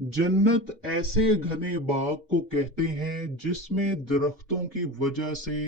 जन्नत ऐसे घने बाग को कहते हैं जिसमें दरख्तों की वजह से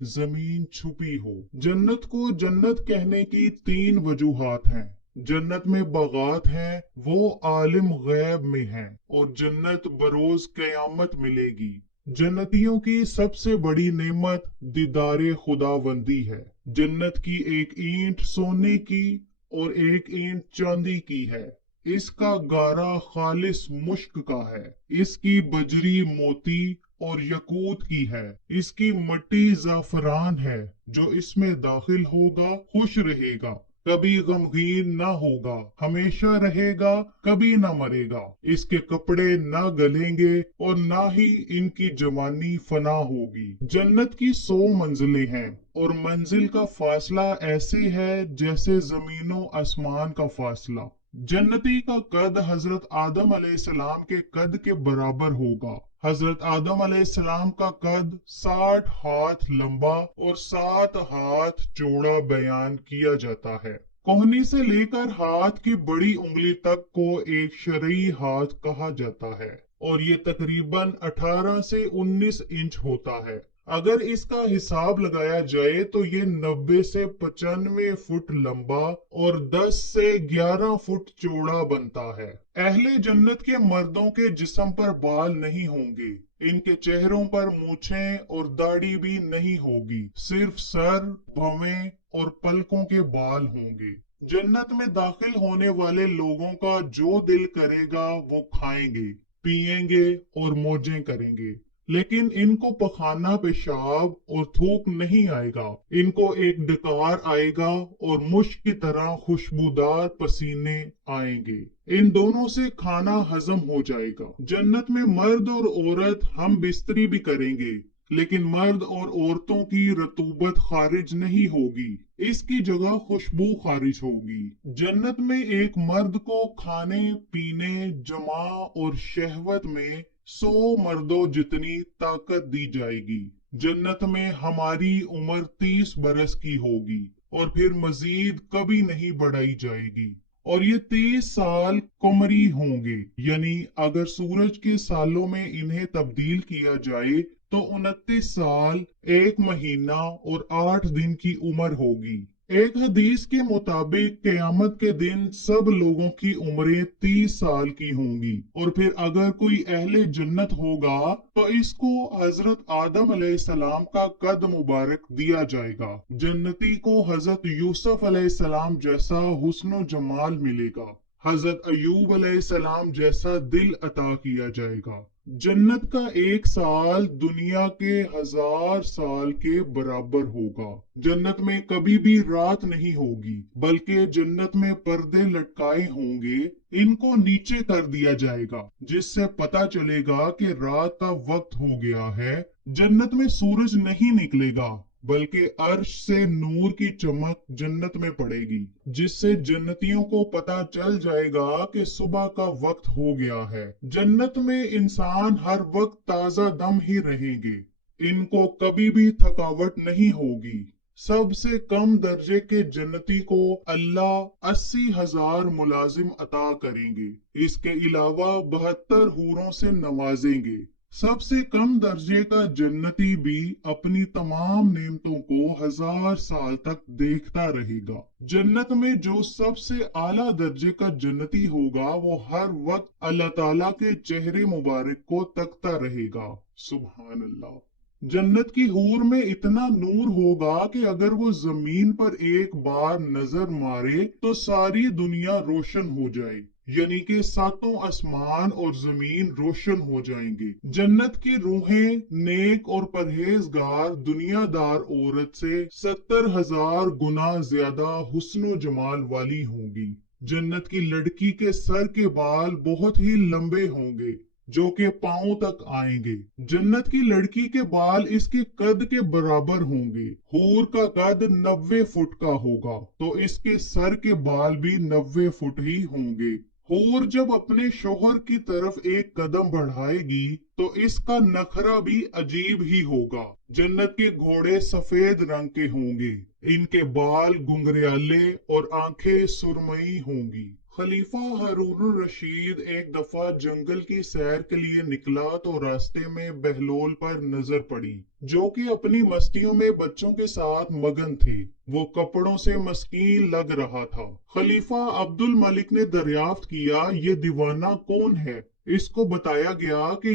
जमीन छुपी हो। जन्नत को जन्नत कहने की तीन वजूहात हैं। जन्नत में बागात हैं, वो आलिम गैब में हैं, और जन्नत बरोज कयामत मिलेगी। जन्नतियों की सबसे बड़ी नेमत दीदारे खुदावंदी है। जन्नत की एक ईंट सोने की और एक ईंट चांदी की है। इसका गारा खालिस मुश्क का है। इसकी बजरी मोती और यकूत की है। इसकी मट्टी जाफरान है। जो इसमें दाखिल होगा खुश रहेगा, कभी गमगीन ना होगा, हमेशा रहेगा, कभी ना मरेगा। इसके कपड़े ना गलेंगे और ना ही इनकी जवानी फना होगी। जन्नत की 100 मंजिलें हैं और मंजिल का फासला ऐसे है जैसे जमीनों आसमान का फासला। जन्नती का कद हजरत आदम अलैहिस्सलाम के कद के बराबर होगा। हजरत आदम अलैहिस्सलाम का कद 60 हाथ लंबा और 7 हाथ चौड़ा बयान किया जाता है। कोहनी से लेकर हाथ की बड़ी उंगली तक को एक शरई हाथ कहा जाता है और ये तकरीबन 18 से 19 इंच होता है। अगर इसका हिसाब लगाया जाए तो ये 90 से 95 फुट लंबा और 10 से 11 फुट चौड़ा बनता है। अहले जन्नत के मर्दों के जिस्म पर बाल नहीं होंगे। इनके चेहरों पर मूछें और दाढ़ी भी नहीं होगी। सिर्फ सर, भवें और पलकों के बाल होंगे। जन्नत में दाखिल होने वाले लोगों का जो दिल करेगा वो खाएंगे, पिएंगे और मौजें करेंगे। लेकिन इनको पखाना, पेशाब और थूक नहीं आएगा। इनको एक डकार आएगा और मुश्क की तरह खुशबूदार पसीने आएंगे। इन दोनों से खाना हजम हो जाएगा। जन्नत में मर्द और औरत हम बिस्तरी भी करेंगे, लेकिन मर्द और औरतों की रतूबत खारिज नहीं होगी। इसकी जगह खुशबू खारिज होगी। जन्नत में एक मर्द को खाने, पीने, जमा और शहवत में 100 मर्दों जितनी ताकत दी जाएगी। जन्नत में हमारी उम्र 30 बरस की होगी और फिर मजीद कभी नहीं बढ़ाई जाएगी। और ये 30 साल कुमरी होंगे, यानी अगर सूरज के सालों में इन्हें तब्दील किया जाए तो 29 साल, 1 महीना और 8 दिन की उम्र होगी। एक हदीस के मुताबिक क़यामत के दिन सब लोगों की उम्रें 30 साल की होंगी। और फिर अगर कोई अहले जन्नत होगा तो इसको हजरत आदम अलैहिस्सलाम का कद मुबारक दिया जाएगा। जन्नती को हजरत यूसुफ अलैहिस्सलाम जैसा हुस्न जमाल मिलेगा। हजरत अयूब अलैहिस्सलाम जैसा दिल अता किया जाएगा। जन्नत का 1 साल दुनिया के 1000 साल के बराबर होगा। जन्नत में कभी भी रात नहीं होगी, बल्कि जन्नत में पर्दे लटकाए होंगे। इनको नीचे कर दिया जाएगा जिससे पता चलेगा कि रात का वक्त हो गया है। जन्नत में सूरज नहीं निकलेगा, बल्कि अर्श से नूर की चमक जन्नत में पड़ेगी, जिससे जन्नतियों को पता चल जाएगा कि सुबह का वक्त हो गया है। जन्नत में इंसान हर वक्त ताजा दम ही रहेंगे। इनको कभी भी थकावट नहीं होगी। सबसे कम दर्जे के जन्नती को अल्लाह 80,000 मुलाजिम अता करेंगे। इसके अलावा 72 हूरों से नवाजेंगे। सबसे कम दर्जे का जन्नती भी अपनी तमाम नेमतों को 1000 साल तक देखता रहेगा। जन्नत में जो सबसे आला दर्जे का जन्नती होगा वो हर वक्त अल्लाह ताला के चेहरे मुबारक को तकता रहेगा। सुभान अल्लाह। जन्नत की हूर में इतना नूर होगा कि अगर वो जमीन पर एक बार नजर मारे तो सारी दुनिया रोशन हो जाए, यानी कि सातों आसमान और जमीन रोशन हो जाएंगे। जन्नत की रूहें नेक और परहेजगार दुनियादार औरत से 70,000 गुना ज्यादा हुस्न जमाल वाली होंगी। जन्नत की लड़की के सर के बाल बहुत ही लंबे होंगे जो कि पांव तक आएंगे। जन्नत की लड़की के बाल इसके कद के बराबर होंगे। हूर का कद 90 फुट का होगा तो इसके सर के बाल भी 90 फुट ही होंगे। हूर जब अपने शोहर की तरफ एक कदम बढ़ाएगी तो इसका नखरा भी अजीब ही होगा। जन्नत के घोड़े सफेद रंग के होंगे। इनके बाल घुंघराले और आंखें सुरमई होंगी। खलीफा हारून रशीद एक दफा जंगल की सैर के लिए निकला तो रास्ते में बहलोल पर नजर पड़ी, जो कि अपनी मस्तियों में बच्चों के साथ मगन थे। वो कपड़ों से मस्कीन लग रहा था। खलीफा अब्दुल मलिक ने दरियाफ्त किया, ये दीवाना कौन है? इसको बताया गया कि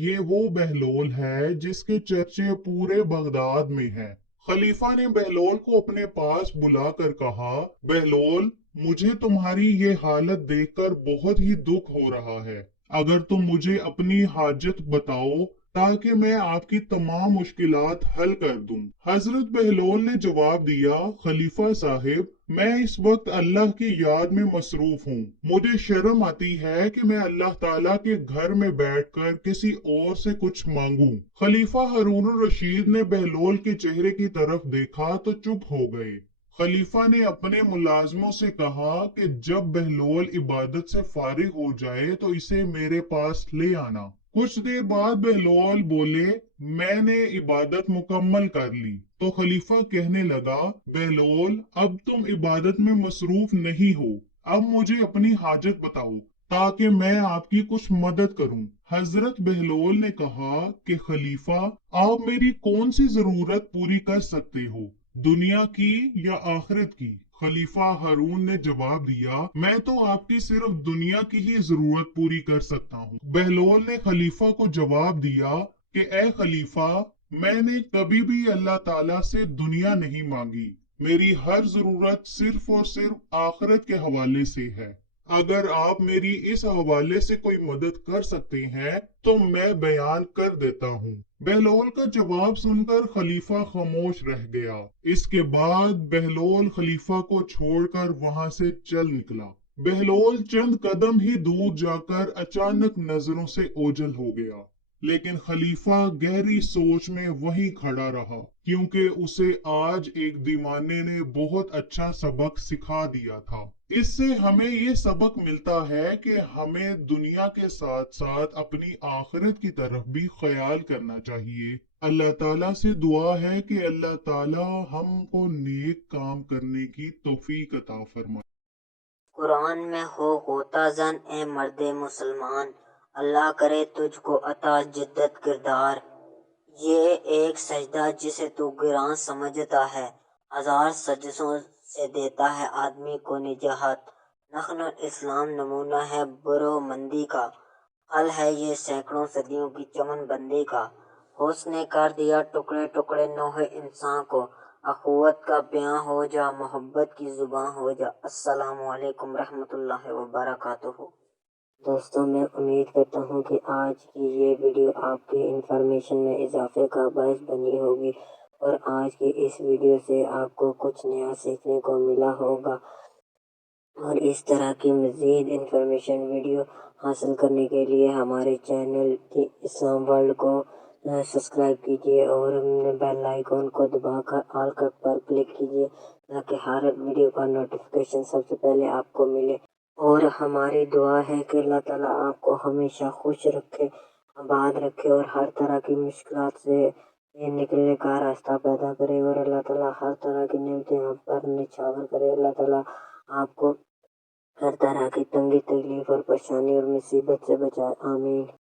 ये वो बहलोल है जिसके चर्चे पूरे बगदाद में हैं। खलीफा ने बहलोल को अपने पास बुलाकर कहा, बहलोल, मुझे तुम्हारी ये हालत देखकर बहुत ही दुख हो रहा है। अगर तुम मुझे अपनी हाजत बताओ ताकि मैं आपकी तमाम मुश्किलात हल कर दूं। हजरत बहलोल ने जवाब दिया, खलीफा साहिब, मैं इस वक्त अल्लाह की याद में मसरूफ हूँ। मुझे शर्म आती है कि मैं अल्लाह ताला के घर में बैठकर किसी और से कुछ मांगूं। खलीफा हारून रशीद ने बहलोल के चेहरे की तरफ देखा तो चुप हो गए। खलीफा ने अपने मुलाजमों से कहा कि जब बहलोल इबादत से फारिग हो जाए तो इसे मेरे पास ले आना। कुछ देर बाद बहलोल बोले, मैंने इबादत मुकम्मल कर ली। तो खलीफा कहने लगा, बहलोल, अब तुम इबादत में मसरूफ नहीं हो। अब मुझे अपनी हाजत बताओ ताकि मैं आपकी कुछ मदद करूं। हजरत बहलोल ने कहा कि खलीफा, आप मेरी कौन सी जरूरत पूरी कर सकते हो, दुनिया की या आखिरत की? खलीफा हारून ने जवाब दिया, मैं तो आपकी सिर्फ दुनिया की ही जरूरत पूरी कर सकता हूँ। बहलोल ने खलीफा को जवाब दिया कि ए खलीफा, मैंने कभी भी अल्लाह ताला से दुनिया नहीं मांगी। मेरी हर जरूरत सिर्फ और सिर्फ आखिरत के हवाले से है। अगर आप मेरी इस हवाले से कोई मदद कर सकते हैं तो मैं बयान कर देता हूँ। बहलोल का जवाब सुनकर खलीफा खामोश रह गया। इसके बाद बहलोल खलीफा को छोड़कर वहां से चल निकला। बहलोल चंद कदम ही दूर जाकर अचानक नजरों से ओझल हो गया, लेकिन खलीफा गहरी सोच में वहीं खड़ा रहा, क्योंकि उसे आज एक दीवाने ने बहुत अच्छा सबक सिखा दिया था। इससे हमें ये सबक मिलता है कि हमें दुनिया के साथ साथ अपनी आखिरत की तरफ भी ख्याल करना चाहिए। अल्लाह ताला से दुआ है कि अल्लाह ताला हमको नेक काम करने की तौफीक अता फरमाए। कुरान में हो होता जन ए मर्दे मुसलमान, अल्लाह करे तुझको अता जिद्दत किरदार। ये एक सजदा जिसे तू गिरां समझता है, हजार सजदों से देता है आदमी को निजात। नख्न इस्लाम नमूना है बुरोमंदी का, फल है ये सैकड़ों सदियों की चमन बंदी का। हुस्न कर दिया टुकड़े टुकड़े नौहे इंसान को, अखुवत का बयां हो जा मोहब्बत की जुबान हो जा। अस्सलामु अलैकुम रहमतुल्लाहि व बरकातुहू। दोस्तों, मैं उम्मीद करता हूँ कि आज की ये वीडियो आपकी इंफॉर्मेशन में इजाफे का बायस बनी होगी और आज की इस वीडियो से आपको कुछ नया सीखने को मिला होगा। और इस तरह की मज़ीद इंफॉर्मेशन वीडियो हासिल करने के लिए हमारे चैनल की इस्लाम वर्ल्ड को सब्सक्राइब कीजिए और बेल आइकॉन को दबाकर ऑल कट पर क्लिक कीजिए ताकि हर वीडियो का नोटिफिकेशन सबसे पहले आपको मिले। और हमारी दुआ है कि अल्लाह ताला आपको हमेशा खुश रखे, आबाद रखे और हर तरह की मुश्किलात से ये निकलने का रास्ता पैदा करे और अल्लाह ताला हर तरह की नेमतें आप पर निछावर करे। अल्लाह ताला आपको हर तरह की तंगी तकलीफ और परेशानी और मुसीबत से बचाए। आमीन।